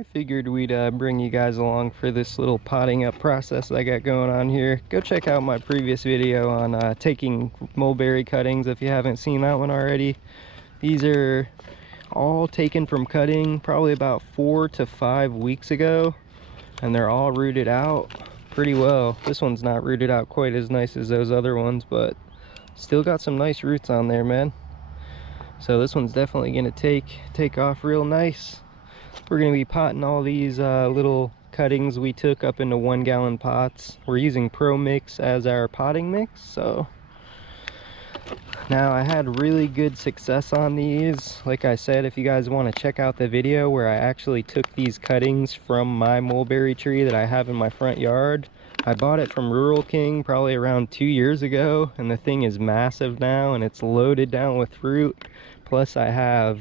I figured we'd bring you guys along for this little potting up process I got going on here. Go check out my previous video on taking mulberry cuttings if you haven't seen that one already. These are all taken from cutting probably about 4 to 5 weeks ago, and they're all rooted out pretty well. This one's not rooted out quite as nice as those other ones, but still got some nice roots on there, man. So this one's definitely gonna take off real nice. We're going to be potting all these little cuttings we took up into 1-gallon pots. We're using Pro Mix as our potting mix. So now I had really good success on these. Like I said, if you guys want to check out the video where I actually took these cuttings from my mulberry tree that I have in my front yard. I bought it from Rural King probably around 2 years ago, and the thing is massive now and it's loaded down with fruit. Plus I have,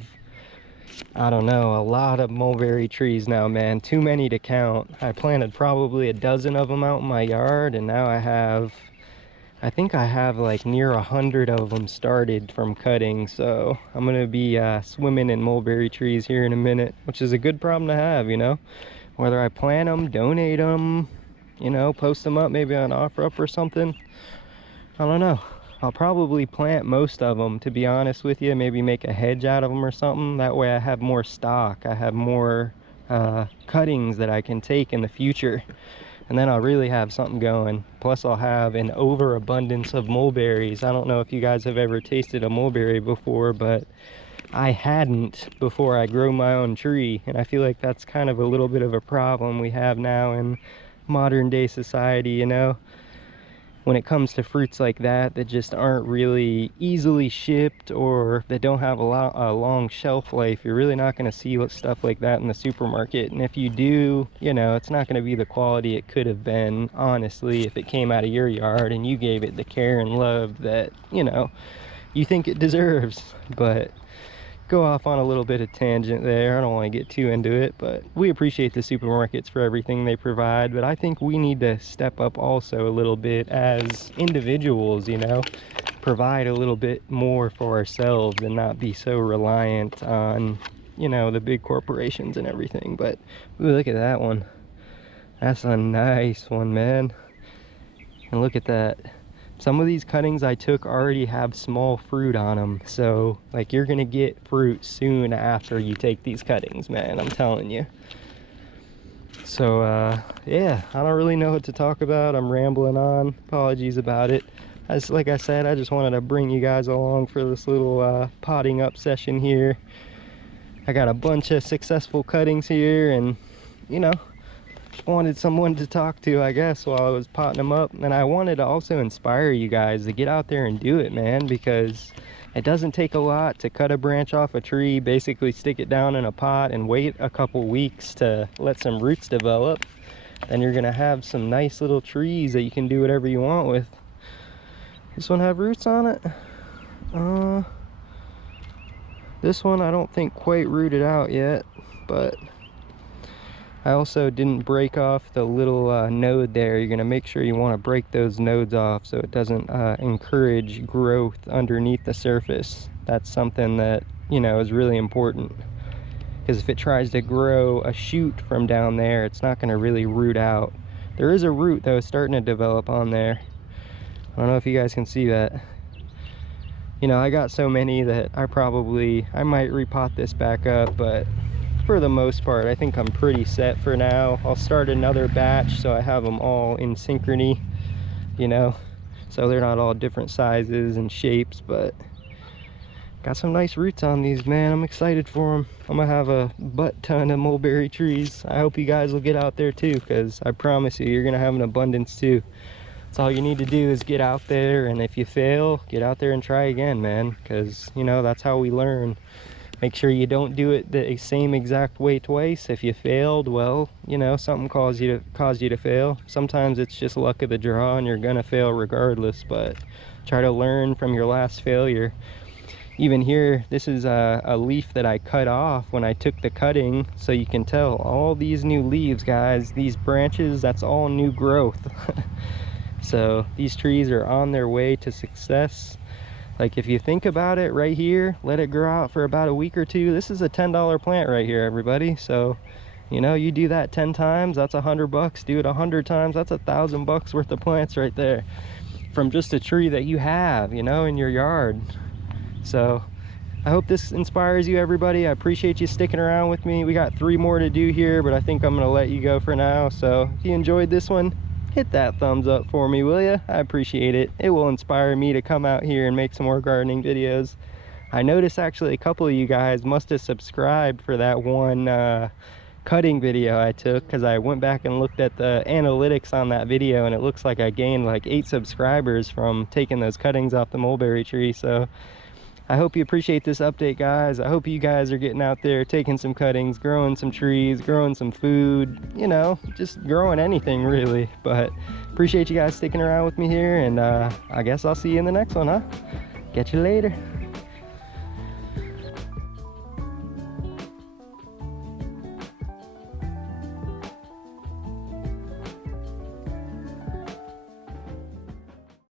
I don't know, a lot of mulberry trees now, man. Too many to count. I planted probably a dozen of them out in my yard, and now I think I have like near 100 of them started from cutting. So I'm gonna be swimming in mulberry trees here in a minute, which is a good problem to have, you know. Whether I plant them, donate them, you know, post them up maybe on OfferUp or something, I don't know. I'll probably plant most of them, to be honest with you. Maybe make a hedge out of them or something. That way I have more stock. I have more cuttings that I can take in the future. And then I'll really have something going. Plus I'll have an overabundance of mulberries. I don't know if you guys have ever tasted a mulberry before, but I hadn't before I grew my own tree. And I feel like that's kind of a little bit of a problem we have now in modern day society, you know. When it comes to fruits like that just aren't really easily shipped, or that don't have a long shelf life, you're really not going to see stuff like that in the supermarket. And if you do, you know, it's not going to be the quality it could have been, honestly, if it came out of your yard and you gave it the care and love that, you know, you think it deserves. But go off on a little bit of tangent there. I don't want to get too into it, but we appreciate the supermarkets for everything they provide, but I think we need to step up also a little bit as individuals, you know, provide a little bit more for ourselves and not be so reliant on, you know, the big corporations and everything. But ooh, look at that one. That's a nice one, man. And look at that. Some of these cuttings I took already have small fruit on them, so like you're gonna get fruit soon after you take these cuttings, man, I'm telling you. So yeah, I don't really know what to talk about. I'm rambling on, apologies about it. Like I said, I just wanted to bring you guys along for this little potting up session here. I got a bunch of successful cuttings here, and you know, wanted someone to talk to, I guess, while I was potting them up. And I wanted to also inspire you guys to get out there and do it, man, because it doesn't take a lot to cut a branch off a tree, basically stick it down in a pot and wait a couple weeks to let some roots develop. Then you're gonna have some nice little trees that you can do whatever you want with. This one have roots on it? This one I don't think quite rooted out yet, but I also didn't break off the little node there. You're going to make sure you want to break those nodes off so it doesn't encourage growth underneath the surface. That's something that, you know, is really important, because if it tries to grow a shoot from down there, it's not going to really root out. There is a root though starting to develop on there. I don't know if you guys can see that. You know, I got so many that I might repot this back up, but for the most part I think I'm pretty set for now. I'll start another batch so I have them all in synchrony, you know, so they're not all different sizes and shapes. But got some nice roots on these, man. I'm excited for them. I'm gonna have a butt ton of mulberry trees. I hope you guys will get out there too, because I promise you, you're gonna have an abundance too. That's all you need to do, is get out there, and if you fail, get out there and try again, man, because, you know, that's how we learn. Make sure you don't do it the same exact way twice. If you failed, well, you know, something caused you to fail. Sometimes it's just luck of the draw and you're gonna fail regardless, but try to learn from your last failure. Even here, this is a leaf that I cut off when I took the cutting, so you can tell all these new leaves, guys, these branches, that's all new growth. So these trees are on their way to success. Like, if you think about it, right here, let it grow out for about a week or two. This is a $10 plant right here, everybody. So You know, you do that 10 times, that's $100. Do it 100 times, that's $1,000 worth of plants right there from just a tree that you have, you know, in your yard. So I hope this inspires you, everybody. I appreciate you sticking around with me. We got 3 more to do here, but I think I'm gonna let you go for now. So if you enjoyed this one, hit that thumbs up for me, will you? I appreciate it. It will inspire me to come out here and make some more gardening videos. I noticed actually a couple of you guys must have subscribed for that one cutting video I took, because I went back and looked at the analytics on that video, and it looks like I gained like 8 subscribers from taking those cuttings off the mulberry tree. So I hope you appreciate this update, guys. I hope you guys are getting out there, taking some cuttings, growing some trees, growing some food, you know, just growing anything really. But appreciate you guys sticking around with me here, and I guess I'll see you in the next one, huh? Catch you later.